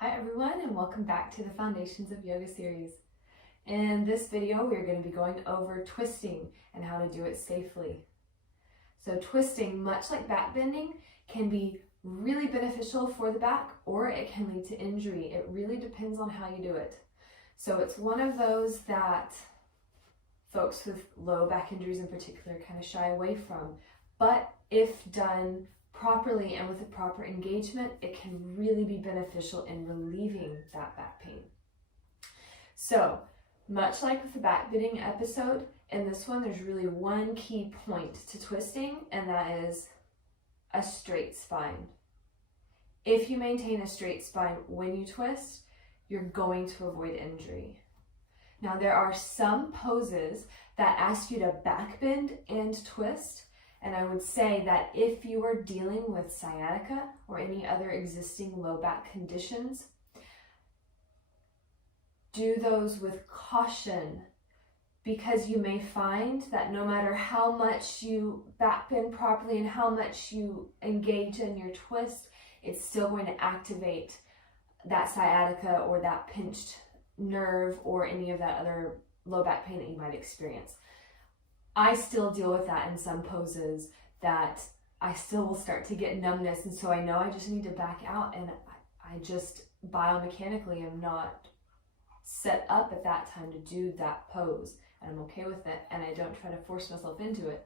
Hi everyone, and welcome back to the Foundations of Yoga series. In this video, we're going to be going over twisting and how to do it safely. So twisting, much like back bending, can be really beneficial for the back or it can lead to injury. It really depends on how you do it. So it's one of those that folks with low back injuries in particular kind of shy away from. But if done properly and with a proper engagement, it can really be beneficial in relieving that back pain. So, much like with the back bending episode, in this one there's really one key point to twisting, and that is a straight spine. If you maintain a straight spine when you twist, you're going to avoid injury. Now, there are some poses that ask you to back bend and twist. And I would say that if you are dealing with sciatica or any other existing low back conditions, do those with caution, because you may find that no matter how much you back bend properly and how much you engage in your twist, it's still going to activate that sciatica or that pinched nerve or any of that other low back pain that you might experience. I still deal with that in some poses, that I still will start to get numbness, and so I know I just need to back out, and I just biomechanically am not set up at that time to do that pose, and I'm okay with it, and I don't try to force myself into it.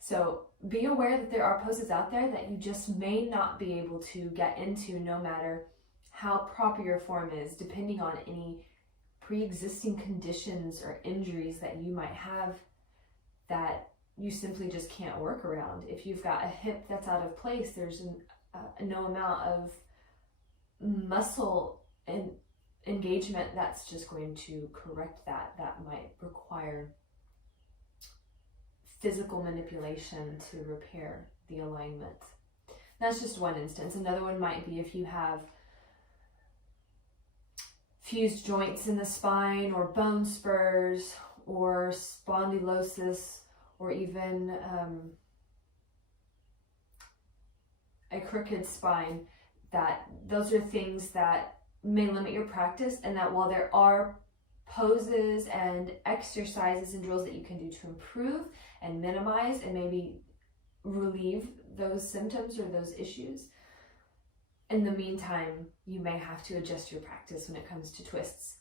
So be aware that there are poses out there that you just may not be able to get into no matter how proper your form is, depending on any pre-existing conditions or injuries that you might have that you simply just can't work around. If you've got a hip that's out of place, there's no amount of muscle and engagement that's just going to correct that. That might require physical manipulation to repair the alignment. That's just one instance. Another one might be if you have fused joints in the spine or bone spurs or spondylosis, or even a crooked spine, that those are things that may limit your practice, and that while there are poses and exercises and drills that you can do to improve and minimize and maybe relieve those symptoms or those issues, in the meantime, you may have to adjust your practice when it comes to twists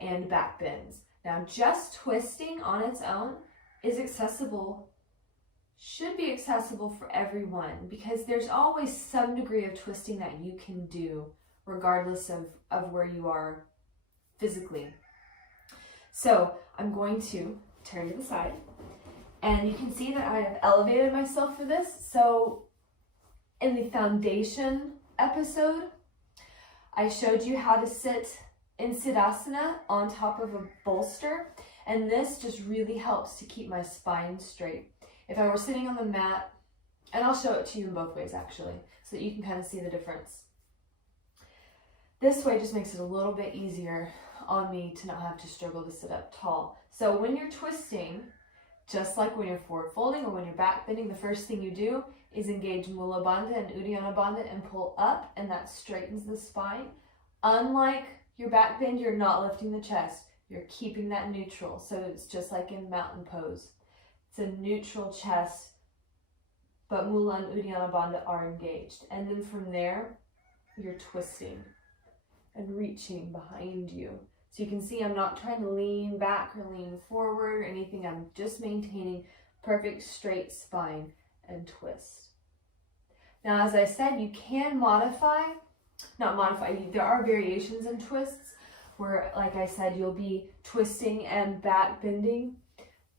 and back bends. Now, just twisting on its own is accessible, should be accessible for everyone, because there's always some degree of twisting that you can do regardless of where you are physically. So I'm going to turn to the side, and you can see that I have elevated myself for this. So in the foundation episode, I showed you how to sit in Siddhasana on top of a bolster, and this just really helps to keep my spine straight. If I were sitting on the mat, and I'll show it to you in both ways actually, so that you can kind of see the difference. This way just makes it a little bit easier on me to not have to struggle to sit up tall. So when you're twisting, just like when you're forward folding or when you're back bending, the first thing you do is engage Mula Bandha and Uddiyana Bandha and pull up, and that straightens the spine. Unlike your back bend, you're not lifting the chest. You're keeping that neutral. So it's just like in mountain pose. It's a neutral chest, but Mula and Uddiyana Bandha are engaged. And then from there, you're twisting and reaching behind you. So you can see I'm not trying to lean back or lean forward or anything. I'm just maintaining perfect straight spine and twist. Now, as I said, you can there are variations in twists where, like I said, you'll be twisting and back bending.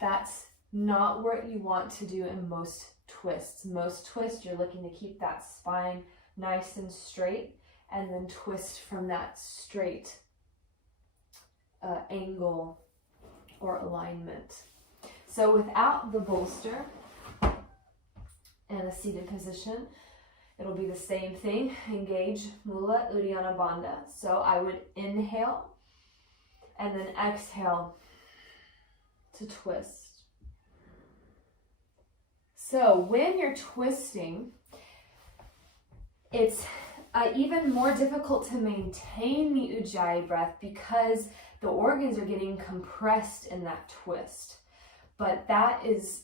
That's not what you want to do in most twists. Most twists, you're looking to keep that spine nice and straight, and then twist from that straight angle or alignment. So without the bolster and a seated position, it'll be the same thing. Engage Mula Uddiyana Bandha. So I would inhale and then exhale to twist. So when you're twisting, it's even more difficult to maintain the ujjayi breath because the organs are getting compressed in that twist. But that is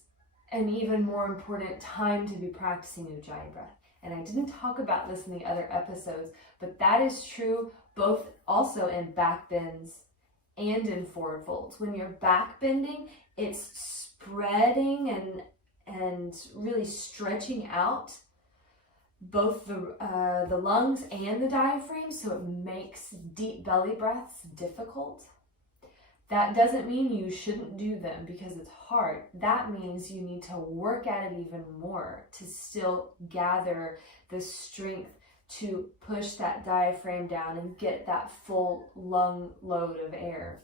an even more important time to be practicing ujjayi breath. And I didn't talk about this in the other episodes, but that is true both also in back bends and in forward folds. When you're back bending, it's spreading and really stretching out both the lungs and the diaphragm, so it makes deep belly breaths difficult. That doesn't mean you shouldn't do them because it's hard. That means you need to work at it even more to still gather the strength to push that diaphragm down and get that full lung load of air.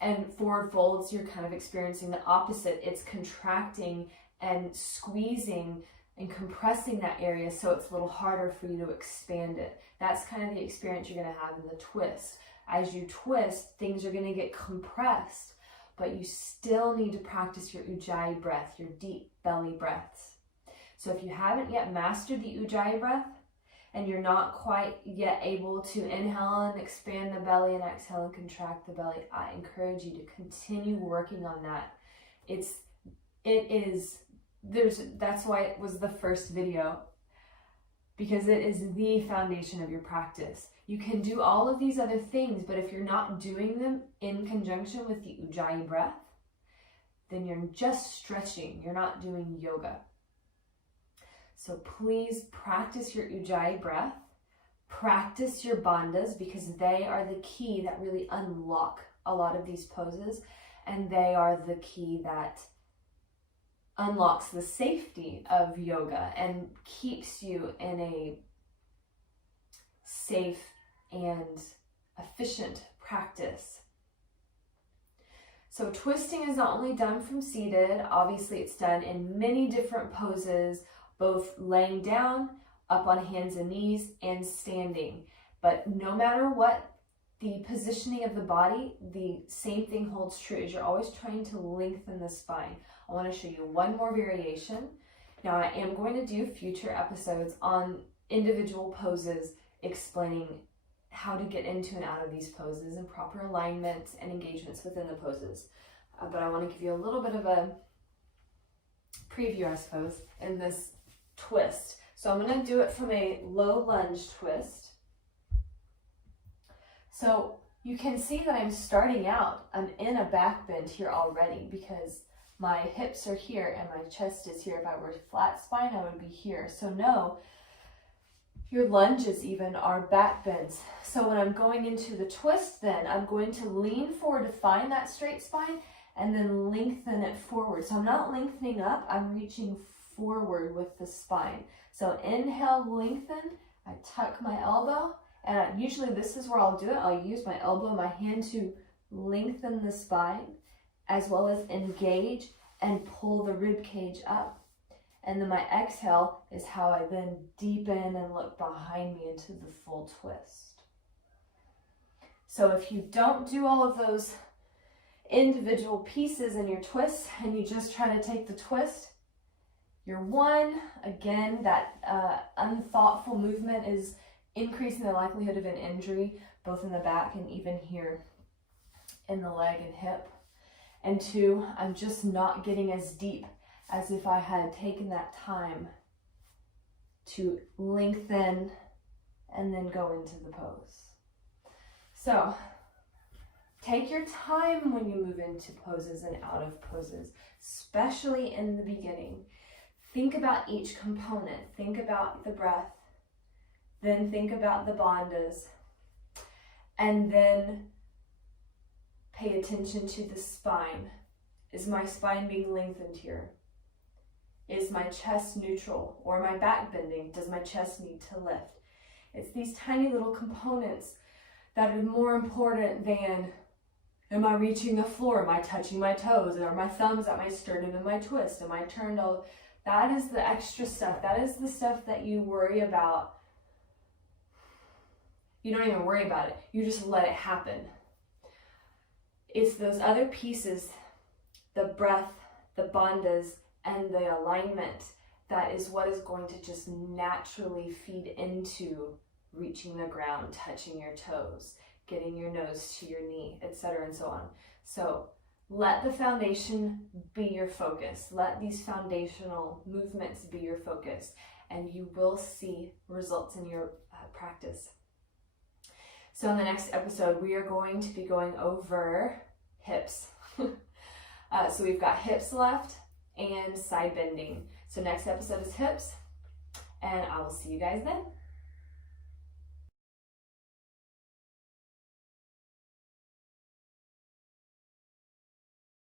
And forward folds, you're kind of experiencing the opposite. It's contracting and squeezing and compressing that area so it's a little harder for you to expand it. That's kind of the experience you're going to have in the twist. As you twist, things are going to get compressed, but you still need to practice your ujjayi breath, your deep belly breaths. So if you haven't yet mastered the ujjayi breath and you're not quite yet able to inhale and expand the belly and exhale and contract the belly, I encourage you to continue working on that. That's why it was the first video, because it is the foundation of your practice. You can do all of these other things, but if you're not doing them in conjunction with the ujjayi breath, then you're just stretching. You're not doing yoga. So please practice your ujjayi breath. Practice your bandhas, because they are the key that really unlock a lot of these poses, and they are the key that unlocks the safety of yoga and keeps you in a safe and efficient practice. So twisting is not only done from seated, obviously it's done in many different poses, both laying down, up on hands and knees, and standing. But no matter what the positioning of the body, the same thing holds true, is you're always trying to lengthen the spine. I want to show you one more variation. Now I am going to do future episodes on individual poses, explaining how to get into and out of these poses and proper alignments and engagements within the poses. But I want to give you a little bit of a preview, I suppose, in this twist. So I'm going to do it from a low lunge twist. So you can see that I'm starting out, I'm in a back bend here already because my hips are here and my chest is here. If I were flat spine, I would be here. So no, your lunges even are back bends. So when I'm going into the twist, then I'm going to lean forward to find that straight spine and then lengthen it forward. So I'm not lengthening up, I'm reaching forward with the spine. So inhale, lengthen, I tuck my elbow, and usually this is where I'll do it. I'll use my elbow and my hand to lengthen the spine, as well as engage and pull the rib cage up. And then my exhale is how I then deepen and look behind me into the full twist. So if you don't do all of those individual pieces in your twist and you just try to take the twist, again, that unthoughtful movement is increasing the likelihood of an injury, both in the back and even here in the leg and hip. And two, I'm just not getting as deep as if I had taken that time to lengthen and then go into the pose. So take your time when you move into poses and out of poses, especially in the beginning. Think about each component. Think about the breath, then think about the bandhas, and then pay attention to the spine. Is my spine being lengthened here? Is my chest neutral? Or am I back bending? Does my chest need to lift? It's these tiny little components that are more important than, am I reaching the floor? Am I touching my toes? Are my thumbs at my sternum in my twist? Am I turned all? That is the extra stuff. That is the stuff that you worry about. You don't even worry about it. You just let it happen. It's those other pieces, the breath, the bandhas, and the alignment that is what is going to just naturally feed into reaching the ground, touching your toes, getting your nose to your knee, etc. and so on. So let the foundation be your focus. Let these foundational movements be your focus, and you will see results in your practice. So in the next episode, we are going to be going over hips. So we've got hips left and side bending. So next episode is hips, and I will see you guys then.